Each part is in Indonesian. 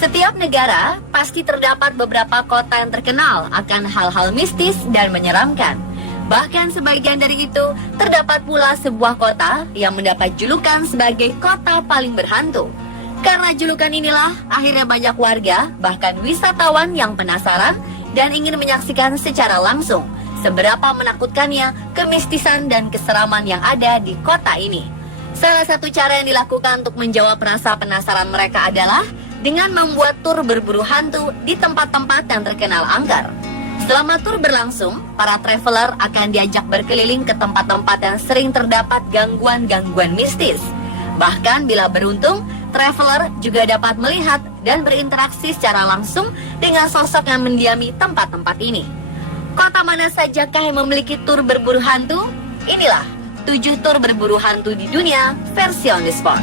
setiap negara, pasti terdapat beberapa kota yang terkenal akan hal-hal mistis dan menyeramkan. Bahkan sebagian dari itu, terdapat pula sebuah kota yang mendapat julukan sebagai kota paling berhantu. Karena julukan inilah, akhirnya banyak warga, bahkan wisatawan yang penasaran dan ingin menyaksikan secara langsung seberapa menakutkannya kemistisan dan keseraman yang ada di kota ini. Salah satu cara yang dilakukan untuk menjawab rasa penasaran mereka adalah dengan membuat tur berburu hantu di tempat-tempat yang terkenal angker. Selama tur berlangsung, para traveler akan diajak berkeliling ke tempat-tempat yang sering terdapat gangguan-gangguan mistis. Bahkan bila beruntung, traveler juga dapat melihat dan berinteraksi secara langsung dengan sosok yang mendiami tempat-tempat ini. Kota mana sajakah yang memiliki tur berburu hantu? Inilah 7 tur berburu hantu di dunia versi on the spot.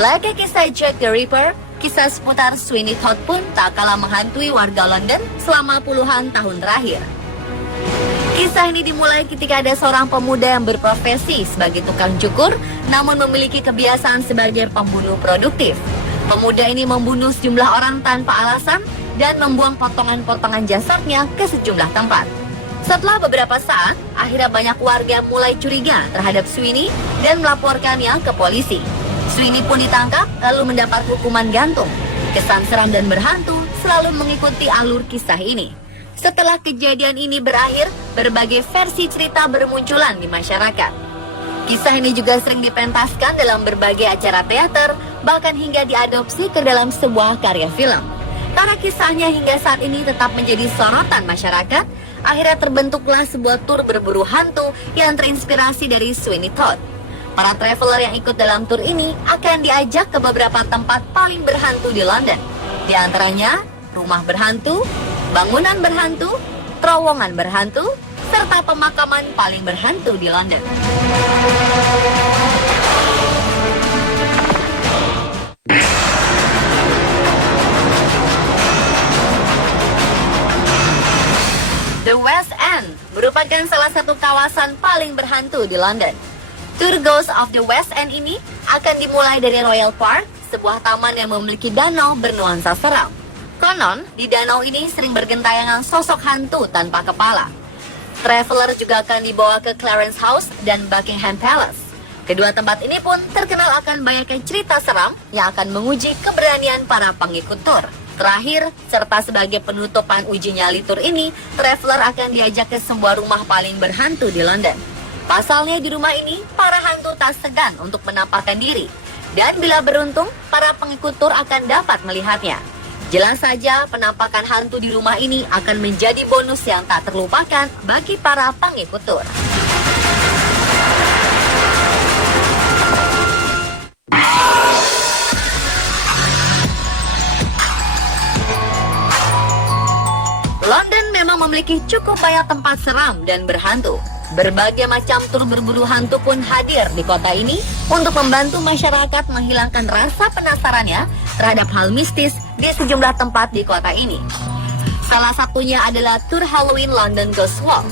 Layaknya kisah Jack the Ripper, kisah seputar Sweeney Todd pun tak kalah menghantui warga London selama puluhan tahun terakhir. Kisah ini dimulai ketika ada seorang pemuda yang berprofesi sebagai tukang cukur, namun memiliki kebiasaan sebagai pembunuh produktif. Pemuda ini membunuh sejumlah orang tanpa alasan dan membuang potongan-potongan jasadnya ke sejumlah tempat. Setelah beberapa saat, akhirnya banyak warga mulai curiga terhadap Sweeney dan melaporkannya ke polisi. Sweeney pun ditangkap lalu mendapat hukuman gantung. Kesan seram dan berhantu selalu mengikuti alur kisah ini. Setelah kejadian ini berakhir, berbagai versi cerita bermunculan di masyarakat. Kisah ini juga sering dipentaskan dalam berbagai acara teater, bahkan hingga diadopsi ke dalam sebuah karya film. Karena kisahnya hingga saat ini tetap menjadi sorotan masyarakat, akhirnya terbentuklah sebuah tur berburu hantu yang terinspirasi dari Sweeney Todd. Para traveler yang ikut dalam tur ini akan diajak ke beberapa tempat paling berhantu di London. Di antaranya, rumah berhantu, bangunan berhantu, terowongan berhantu, serta pemakaman paling berhantu di London. The West End merupakan salah satu kawasan paling berhantu di London. Tour Ghost of the West End ini akan dimulai dari Royal Park, sebuah taman yang memiliki danau bernuansa seram. Konon, di danau ini sering bergentayangan sosok hantu tanpa kepala. Traveler juga akan dibawa ke Clarence House dan Buckingham Palace. Kedua tempat ini pun terkenal akan banyaknya cerita seram yang akan menguji keberanian para pengikut tur. Terakhir, serta sebagai penutupan uji nyali tur ini, traveler akan diajak ke sebuah rumah paling berhantu di London. Pasalnya di rumah ini, para hantu tak segan untuk menampakkan diri. Dan bila beruntung, para pengikut tur akan dapat melihatnya. Jelas saja, penampakan hantu di rumah ini akan menjadi bonus yang tak terlupakan bagi para pengikut tur. London memang memiliki cukup banyak tempat seram dan berhantu. Berbagai macam tur berburu hantu pun hadir di kota ini untuk membantu masyarakat menghilangkan rasa penasarannya terhadap hal mistis di sejumlah tempat di kota ini. Salah satunya adalah tur Halloween London Ghost Walk.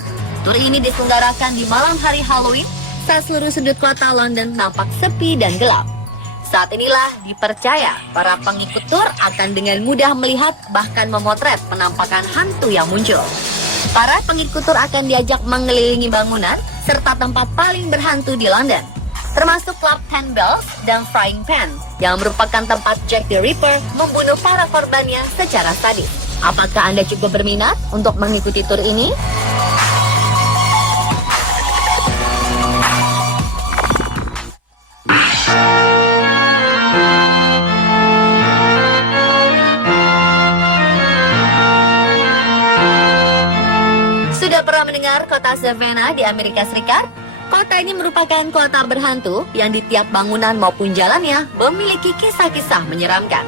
Tur ini diselenggarakan di malam hari Halloween saat seluruh sudut kota London nampak sepi dan gelap. Saat inilah dipercaya para pengikut tur akan dengan mudah melihat bahkan memotret penampakan hantu yang muncul. Para pengikut tur akan diajak mengelilingi bangunan serta tempat paling berhantu di London, termasuk Klub Ten Bells dan Frying Pan, yang merupakan tempat Jack the Ripper membunuh para korbannya secara sadis. Apakah Anda cukup berminat untuk mengikuti tur ini? Sudah pernah mendengar kota Savannah di Amerika Serikat? Kota ini merupakan kota berhantu yang di tiap bangunan maupun jalannya memiliki kisah-kisah menyeramkan.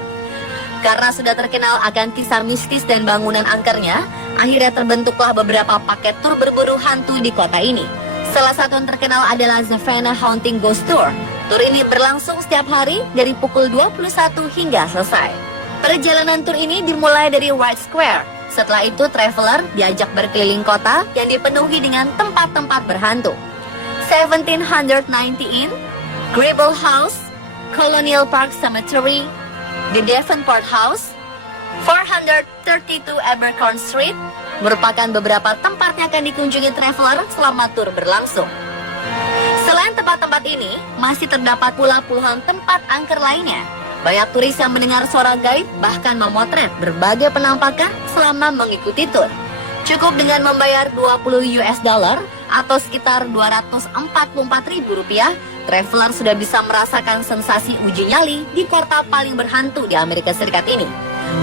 Karena sudah terkenal akan kisah mistis dan bangunan angkernya, akhirnya terbentuklah beberapa paket tur berburu hantu di kota ini. Salah satu yang terkenal adalah Savannah Haunting Ghost Tour. Tur ini berlangsung setiap hari dari pukul 21 hingga selesai. Perjalanan tur ini dimulai dari White Square, Setelah itu, traveler diajak berkeliling kota yang dipenuhi dengan tempat-tempat berhantu. 1790 Inn, Gribble House, Colonial Park Cemetery, The Davenport House, 432 Abercorn Street merupakan beberapa tempat yang akan dikunjungi traveler selama tur berlangsung. Selain tempat-tempat ini, masih terdapat pula puluhan tempat angker lainnya. Banyak turis yang mendengar suara gaib bahkan memotret berbagai penampakan selama mengikuti tur. Cukup dengan membayar 20 US dollar atau sekitar Rp244.000, traveler sudah bisa merasakan sensasi uji nyali di kota paling berhantu di Amerika Serikat ini.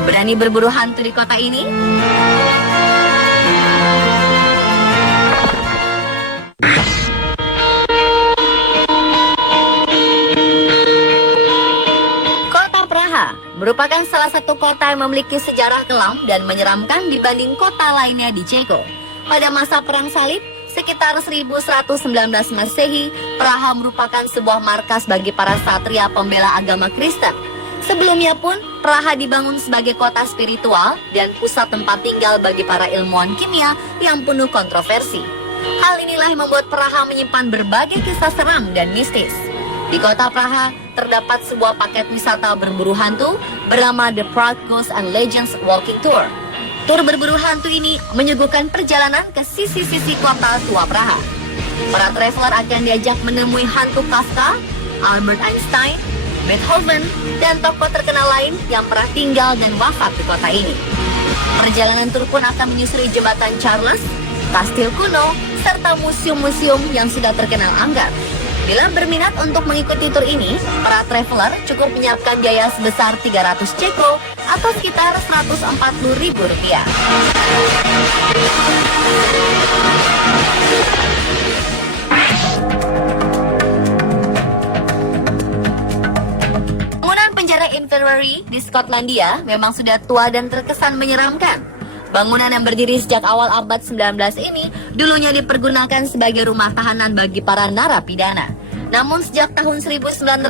Berani berburu hantu di kota ini? Merupakan salah satu kota yang memiliki sejarah kelam dan menyeramkan dibanding kota lainnya di Ceko. Pada masa Perang Salib, sekitar 1119 Masehi, Praha merupakan sebuah markas bagi para satria pembela agama Kristen. Sebelumnya pun, Praha dibangun sebagai kota spiritual dan pusat tempat tinggal bagi para ilmuwan kimia yang penuh kontroversi. Hal inilah yang membuat Praha menyimpan berbagai kisah seram dan mistis. Di kota Praha, terdapat sebuah paket wisata berburu hantu bernama The Prague Ghosts and Legends Walking Tour. Tur berburu hantu ini menyuguhkan perjalanan ke sisi-sisi kota tua Praha. Para traveler akan diajak menemui hantu Kafka, Albert Einstein, Beethoven, dan tokoh terkenal lain yang pernah tinggal dan wafat di kota ini. Perjalanan tur pun akan menyusuri jembatan Charles, kastil kuno, serta museum-museum yang sudah terkenal angker. Bila berminat untuk mengikuti tur ini, para traveler cukup menyiapkan biaya sebesar 300 Ceko atau sekitar Rp140.000. Bangunan penjara Infirmary di Skotlandia memang sudah tua dan terkesan menyeramkan. Bangunan yang berdiri sejak awal abad 19 ini dulunya dipergunakan sebagai rumah tahanan bagi para narapidana. Namun sejak tahun 1989,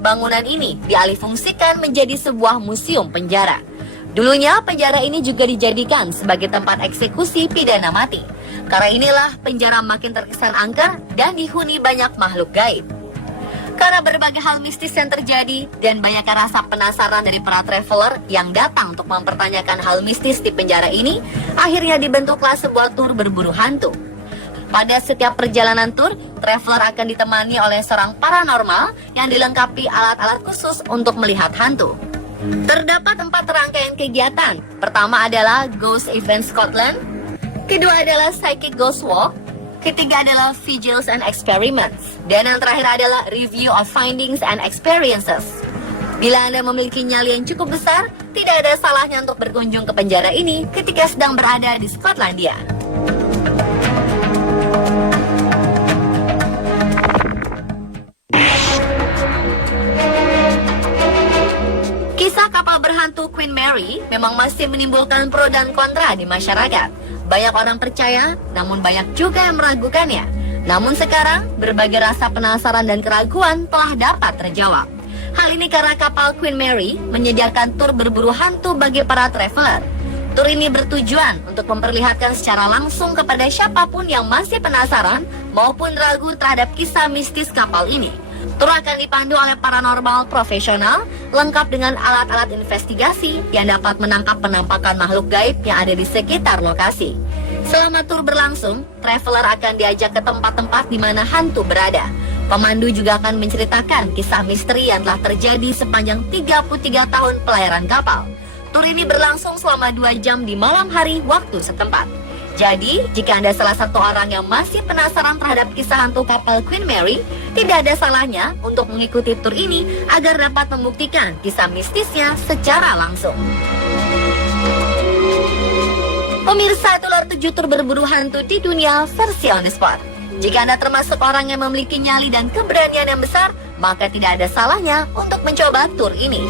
bangunan ini dialihfungsikan menjadi sebuah museum penjara. Dulunya penjara ini juga dijadikan sebagai tempat eksekusi pidana mati. Karena inilah penjara makin terkesan angker dan dihuni banyak makhluk gaib. Karena berbagai hal mistis yang terjadi dan banyaknya rasa penasaran dari para traveler yang datang untuk mempertanyakan hal mistis di penjara ini, akhirnya dibentuklah sebuah tur berburu hantu. Pada setiap perjalanan tur, traveler akan ditemani oleh seorang paranormal yang dilengkapi alat-alat khusus untuk melihat hantu. Terdapat 4 rangkaian kegiatan. Pertama adalah Ghost Event Scotland, kedua adalah Psychic Ghost Walk, ketiga adalah Vigils and Experiments, dan yang terakhir adalah Review of Findings and Experiences. Bila Anda memiliki nyali yang cukup besar, tidak ada salahnya untuk berkunjung ke penjara ini ketika sedang berada di Skotlandia. Kisah kapal berhantu Queen Mary memang masih menimbulkan pro dan kontra di masyarakat. Banyak orang percaya, namun banyak juga yang meragukannya. Namun sekarang, berbagai rasa penasaran dan keraguan telah dapat terjawab. Hal ini karena kapal Queen Mary menyediakan tur berburu hantu bagi para traveler. Tur ini bertujuan untuk memperlihatkan secara langsung kepada siapapun yang masih penasaran maupun ragu terhadap kisah mistis kapal ini. Tur akan dipandu oleh paranormal profesional, lengkap dengan alat-alat investigasi yang dapat menangkap penampakan makhluk gaib yang ada di sekitar lokasi. Selama tur berlangsung, traveler akan diajak ke tempat-tempat di mana hantu berada. Pemandu juga akan menceritakan kisah misteri yang telah terjadi sepanjang 33 tahun pelayaran kapal. Tur ini berlangsung selama 2 jam di malam hari waktu setempat. Jadi, jika Anda salah satu orang yang masih penasaran terhadap kisah hantu kapal Queen Mary, tidak ada salahnya untuk mengikuti tur ini agar dapat membuktikan kisah mistisnya secara langsung. Pemirsa, itulah 7 tur berburu hantu di dunia versi on the spot. Jika Anda termasuk orang yang memiliki nyali dan keberanian yang besar, maka tidak ada salahnya untuk mencoba tur ini.